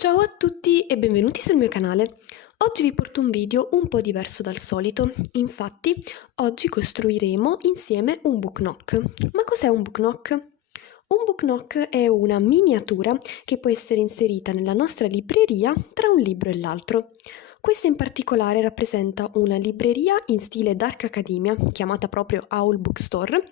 Ciao a tutti e benvenuti sul mio canale. Oggi vi porto un video un po' diverso dal solito. Infatti, oggi costruiremo insieme un book knock. Ma cos'è un book knock? Un book knock è una miniatura che può essere inserita nella nostra libreria tra un libro e l'altro. Questa in particolare rappresenta una libreria in stile Dark Academia, chiamata proprio Owl Bookstore,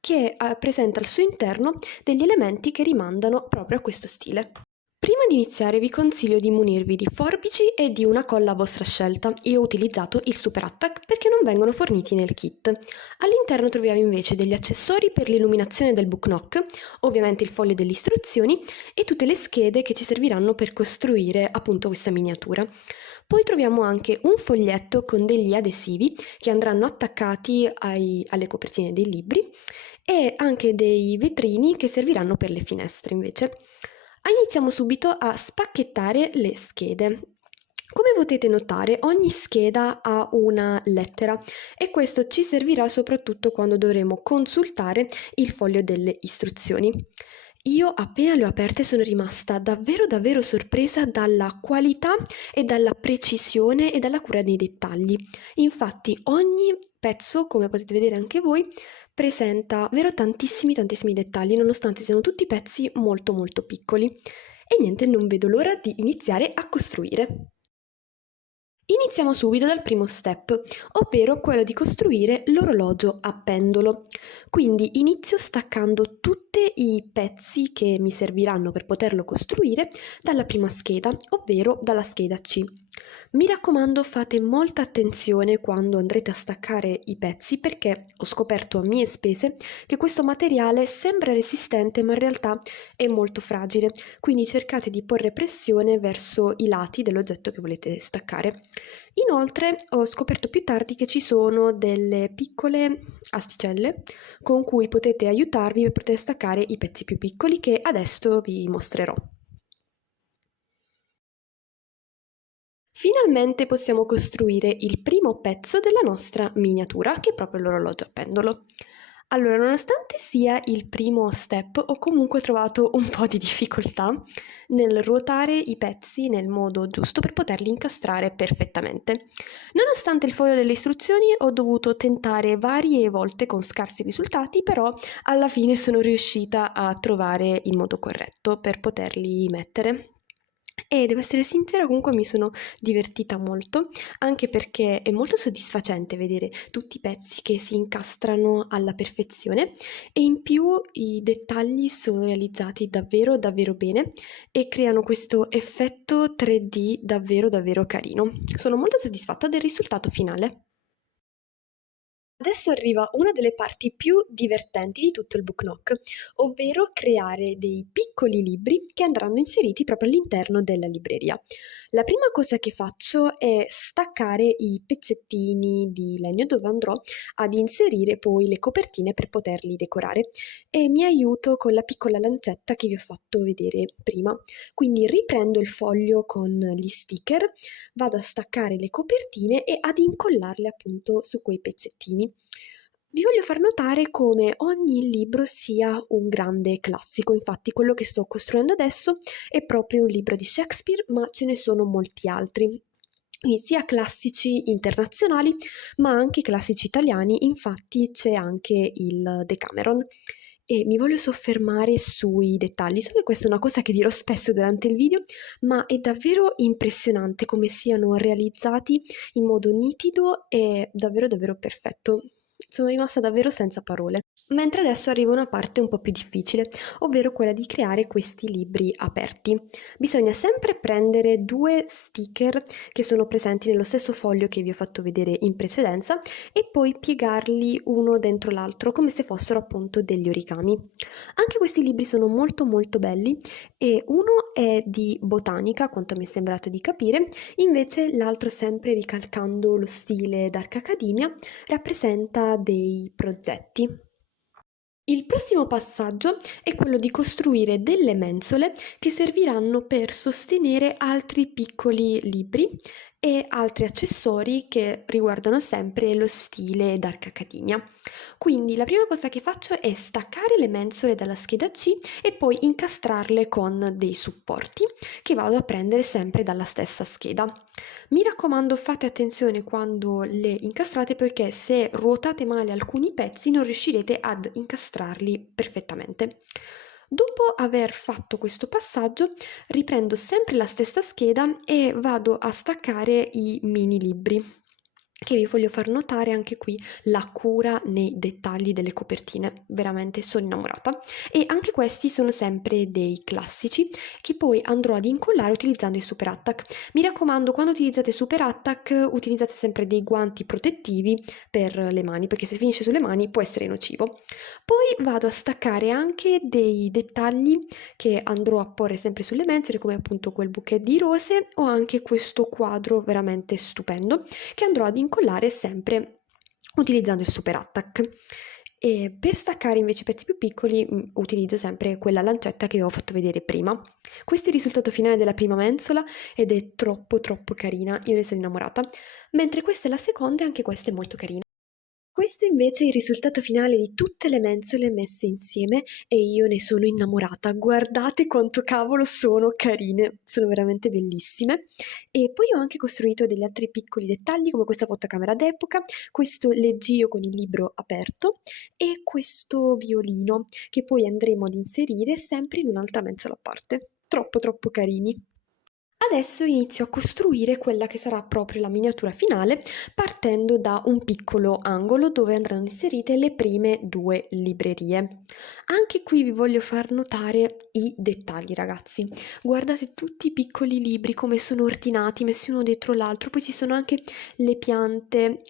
che presenta al suo interno degli elementi che rimandano proprio a questo stile. Prima di iniziare vi consiglio di munirvi di forbici e di una colla a vostra scelta. Io ho utilizzato il Super Attack perché non vengono forniti nel kit. All'interno troviamo invece degli accessori per l'illuminazione del book knock, ovviamente il foglio delle istruzioni e tutte le schede che ci serviranno per costruire appunto questa miniatura. Poi troviamo anche un foglietto con degli adesivi che andranno attaccati alle copertine dei libri e anche dei vetrini che serviranno per le finestre invece. Iniziamo subito a spacchettare le schede. Come potete notare, ogni scheda ha una lettera e questo ci servirà soprattutto quando dovremo consultare il foglio delle istruzioni. Io appena le ho aperte sono rimasta davvero sorpresa dalla qualità e dalla precisione e dalla cura dei dettagli. Infatti ogni pezzo, come potete vedere anche voi, presenta vero tantissimi dettagli, nonostante siano tutti pezzi molto piccoli. E niente, non vedo l'ora di iniziare a costruire. Iniziamo subito dal primo step, ovvero quello di costruire l'orologio a pendolo. Quindi inizio staccando tutti i pezzi che mi serviranno per poterlo costruire dalla prima scheda, ovvero dalla scheda C. Mi raccomando, fate molta attenzione quando andrete a staccare i pezzi perché ho scoperto a mie spese che questo materiale sembra resistente ma in realtà è molto fragile, quindi cercate di porre pressione verso i lati dell'oggetto che volete staccare. Inoltre ho scoperto più tardi che ci sono delle piccole asticelle con cui potete aiutarvi per poter staccare i pezzi più piccoli che adesso vi mostrerò. Finalmente possiamo costruire il primo pezzo della nostra miniatura, che è proprio l'orologio a pendolo. Allora, nonostante sia il primo step, ho comunque trovato un po' di difficoltà nel ruotare i pezzi nel modo giusto per poterli incastrare perfettamente. Nonostante il foglio delle istruzioni, ho dovuto tentare varie volte con scarsi risultati, però alla fine sono riuscita a trovare il modo corretto per poterli mettere. E devo essere sincera, comunque mi sono divertita molto, anche perché è molto soddisfacente vedere tutti i pezzi che si incastrano alla perfezione e in più i dettagli sono realizzati davvero bene e creano questo effetto 3D davvero carino. Sono molto soddisfatta del risultato finale. Adesso arriva una delle parti più divertenti di tutto il book knock, ovvero creare dei piccoli libri che andranno inseriti proprio all'interno della libreria. La prima cosa che faccio è staccare i pezzettini di legno dove andrò ad inserire poi le copertine per poterli decorare e mi aiuto con la piccola lancetta che vi ho fatto vedere prima. Quindi riprendo il foglio con gli sticker, vado a staccare le copertine e ad incollarle appunto su quei pezzettini. Vi voglio far notare come ogni libro sia un grande classico, infatti quello che sto costruendo adesso è proprio un libro di Shakespeare, ma ce ne sono molti altri. Quindi sia classici internazionali, ma anche classici italiani, infatti c'è anche il Decameron. E mi voglio soffermare sui dettagli, so che questa è una cosa che dirò spesso durante il video, ma è davvero impressionante come siano realizzati in modo nitido e davvero perfetto. Sono rimasta davvero senza parole. Mentre adesso arriva una parte un po' più difficile, ovvero quella di creare questi libri aperti. Bisogna sempre prendere due sticker che sono presenti nello stesso foglio che vi ho fatto vedere in precedenza e poi piegarli uno dentro l'altro come se fossero appunto degli origami. Anche questi libri sono molto belli e uno è di botanica, a quanto mi è sembrato di capire, invece l'altro, sempre ricalcando lo stile Dark Academia, rappresenta dei progetti. Il prossimo passaggio è quello di costruire delle mensole che serviranno per sostenere altri piccoli libri e altri accessori che riguardano sempre lo stile Dark Academia. Quindi la prima cosa che faccio è staccare le mensole dalla scheda C e poi incastrarle con dei supporti che vado a prendere sempre dalla stessa scheda. Mi raccomando, fate attenzione quando le incastrate perché se ruotate male alcuni pezzi non riuscirete ad incastrarli perfettamente. Dopo aver fatto questo passaggio, riprendo sempre la stessa scheda e vado a staccare i mini libri, che vi voglio far notare anche qui la cura nei dettagli delle copertine, veramente sono innamorata. E anche questi sono sempre dei classici che poi andrò ad incollare utilizzando il Super Attack. Mi raccomando, quando utilizzate Super Attack utilizzate sempre dei guanti protettivi per le mani, perché se finisce sulle mani può essere nocivo. Poi vado a staccare anche dei dettagli che andrò a porre sempre sulle mensole, come appunto quel bouquet di rose o anche questo quadro veramente stupendo che andrò ad incollare sempre utilizzando il Super Attack. E per staccare invece i pezzi più piccoli utilizzo sempre quella lancetta che vi ho fatto vedere prima. Questo è il risultato finale della prima mensola ed è troppo troppo carina, io ne sono innamorata, mentre questa è la seconda e anche questa è molto carina. Questo invece è il risultato finale di tutte le mensole messe insieme e io ne sono innamorata. Guardate quanto cavolo sono carine, sono veramente bellissime. E poi ho anche costruito degli altri piccoli dettagli come questa fotocamera d'epoca, questo leggio con il libro aperto e questo violino che poi andremo ad inserire sempre in un'altra mensola a parte. Troppo troppo carini. Adesso inizio a costruire quella che sarà proprio la miniatura finale, partendo da un piccolo angolo dove andranno inserite le prime due librerie. Anche qui vi voglio far notare i dettagli, ragazzi. Guardate tutti i piccoli libri come sono ordinati, messi uno dietro l'altro, poi ci sono anche le piante,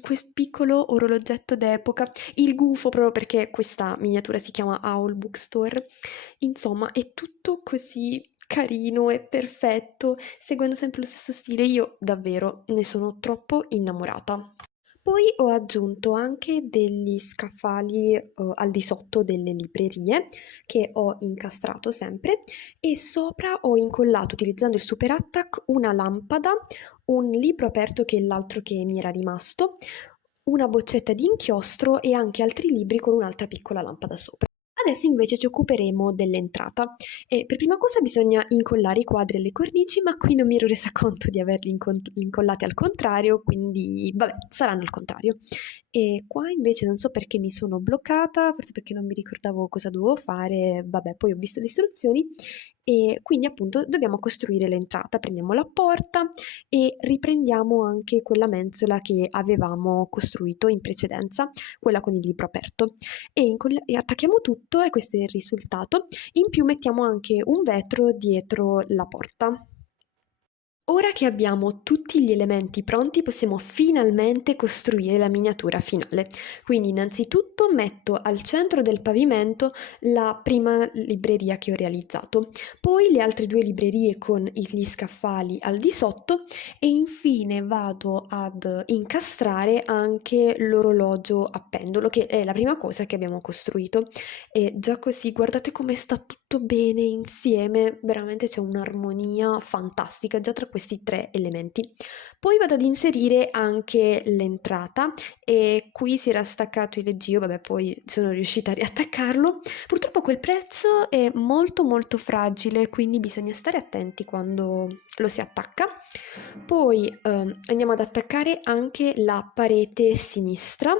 questo piccolo orologetto d'epoca, il gufo proprio perché questa miniatura si chiama Owl Bookstore. Insomma, è tutto così carino e perfetto, seguendo sempre lo stesso stile, io davvero ne sono troppo innamorata. Poi ho aggiunto anche degli scaffali al di sotto delle librerie che ho incastrato sempre e sopra ho incollato utilizzando il Super Attack una lampada, un libro aperto che è l'altro che mi era rimasto, una boccetta di inchiostro e anche altri libri con un'altra piccola lampada sopra. Adesso invece ci occuperemo dell'entrata e per prima cosa bisogna incollare i quadri alle cornici, ma qui non mi ero resa conto di averli incollati al contrario, quindi vabbè, saranno al contrario. E qua invece non so perché mi sono bloccata, forse perché non mi ricordavo cosa dovevo fare, vabbè, poi ho visto le istruzioni e quindi appunto dobbiamo costruire l'entrata, prendiamo la porta e riprendiamo anche quella mensola che avevamo costruito in precedenza, quella con il libro aperto e attacchiamo tutto e questo è il risultato. In più mettiamo anche un vetro dietro la porta. Ora che abbiamo tutti gli elementi pronti possiamo finalmente costruire la miniatura finale. Quindi innanzitutto metto al centro del pavimento la prima libreria che ho realizzato, poi le altre due librerie con gli scaffali al di sotto e infine vado ad incastrare anche l'orologio a pendolo che è la prima cosa che abbiamo costruito. E già così guardate come sta tutto bene insieme, veramente c'è un'armonia fantastica già tra questi tre elementi. Poi vado ad inserire anche l'entrata e qui si era staccato il leggio, vabbè poi sono riuscita a riattaccarlo. Purtroppo quel prezzo è molto molto fragile, quindi bisogna stare attenti quando lo si attacca. Poi andiamo ad attaccare anche la parete sinistra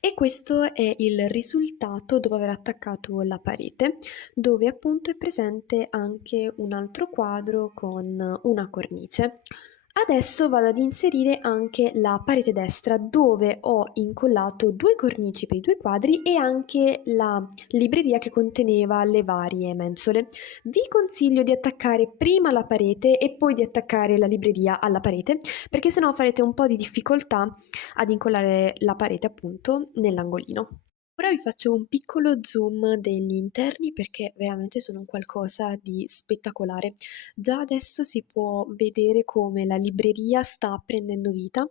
e questo è il risultato dopo aver attaccato la parete, dove appunto è presente anche un altro quadro con una cornice. Adesso vado ad inserire anche la parete destra dove ho incollato due cornici per i due quadri e anche la libreria che conteneva le varie mensole. Vi consiglio di attaccare prima la parete e poi di attaccare la libreria alla parete perché sennò farete un po' di difficoltà ad incollare la parete appunto nell'angolino. Ora vi faccio un piccolo zoom degli interni perché veramente sono un qualcosa di spettacolare. Già adesso si può vedere come la libreria sta prendendo vita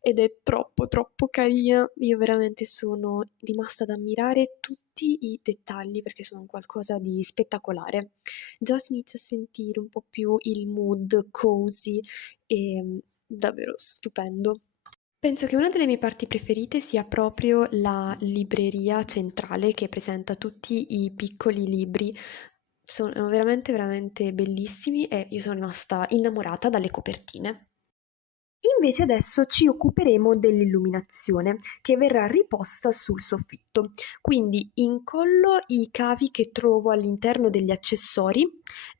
ed è troppo troppo carina. Io veramente sono rimasta ad ammirare tutti i dettagli perché sono un qualcosa di spettacolare. Già si inizia a sentire un po' più il mood cozy e davvero stupendo. Penso che una delle mie parti preferite sia proprio la libreria centrale che presenta tutti i piccoli libri. Sono veramente, veramente bellissimi e io sono rimasta innamorata dalle copertine. Invece adesso ci occuperemo dell'illuminazione che verrà riposta sul soffitto. Quindi incollo i cavi che trovo all'interno degli accessori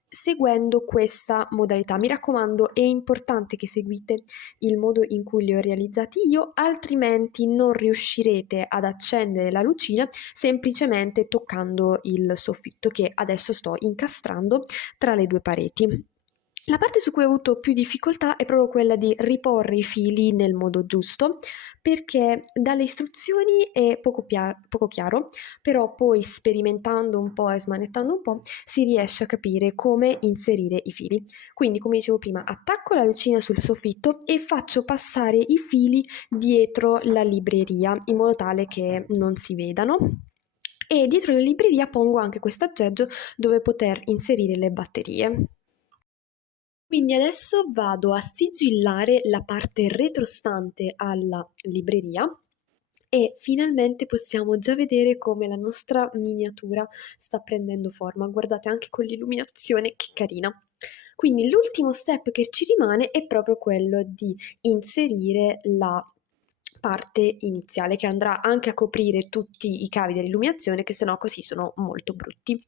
seguendo questa modalità. Mi raccomando, è importante che seguite il modo in cui li ho realizzati io, altrimenti non riuscirete ad accendere la lucina semplicemente toccando il soffitto che adesso sto incastrando tra le due pareti. La parte su cui ho avuto più difficoltà è proprio quella di riporre i fili nel modo giusto, perché dalle istruzioni è poco chiaro, però poi sperimentando un po' e smanettando un po' si riesce a capire come inserire i fili. Quindi, come dicevo prima, attacco la lucina sul soffitto e faccio passare i fili dietro la libreria in modo tale che non si vedano. E dietro la libreria pongo anche questo aggeggio dove poter inserire le batterie. Quindi adesso vado a sigillare la parte retrostante alla libreria e finalmente possiamo già vedere come la nostra miniatura sta prendendo forma. Guardate anche con l'illuminazione che carina. Quindi l'ultimo step che ci rimane è proprio quello di inserire la parte iniziale che andrà anche a coprire tutti i cavi dell'illuminazione che sennò così sono molto brutti.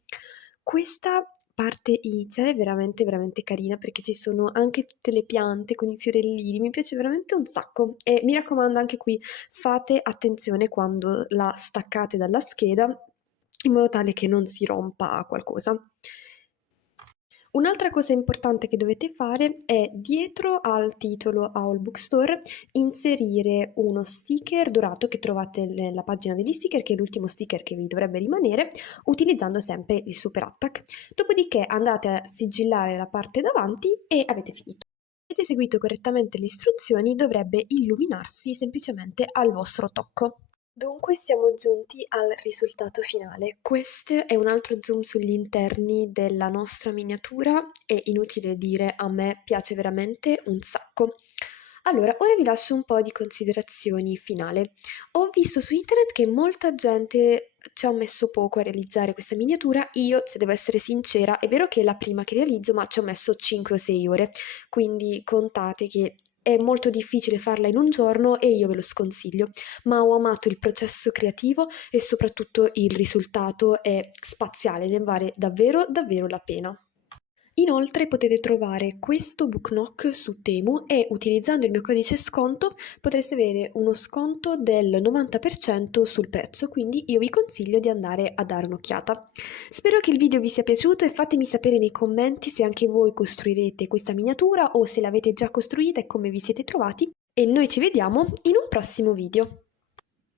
Questa parte iniziale è veramente veramente carina perché ci sono anche tutte le piante con i fiorellini, mi piace veramente un sacco e mi raccomando anche qui fate attenzione quando la staccate dalla scheda in modo tale che non si rompa qualcosa. Un'altra cosa importante che dovete fare è dietro al titolo Owl Bookstore inserire uno sticker dorato che trovate nella pagina degli sticker, che è l'ultimo sticker che vi dovrebbe rimanere, utilizzando sempre il Super Attack. Dopodiché andate a sigillare la parte davanti e avete finito. Se avete seguito correttamente le istruzioni dovrebbe illuminarsi semplicemente al vostro tocco. Dunque siamo giunti al risultato finale. Questo è un altro zoom sugli interni della nostra miniatura e inutile dire, a me piace veramente un sacco. Allora, ora vi lascio un po' di considerazioni finale. Ho visto su internet che molta gente ci ha messo poco a realizzare questa miniatura. Io, se devo essere sincera, è vero che è la prima che realizzo, ma ci ho messo 5 o 6 ore, quindi contate che è molto difficile farla in un giorno e io ve lo sconsiglio, ma ho amato il processo creativo e soprattutto il risultato è spaziale, ne vale davvero davvero la pena. Inoltre potete trovare questo book nook su Temu e utilizzando il mio codice sconto potreste avere uno sconto del 90% sul prezzo, quindi io vi consiglio di andare a dare un'occhiata. Spero che il video vi sia piaciuto e fatemi sapere nei commenti se anche voi costruirete questa miniatura o se l'avete già costruita e come vi siete trovati e noi ci vediamo in un prossimo video.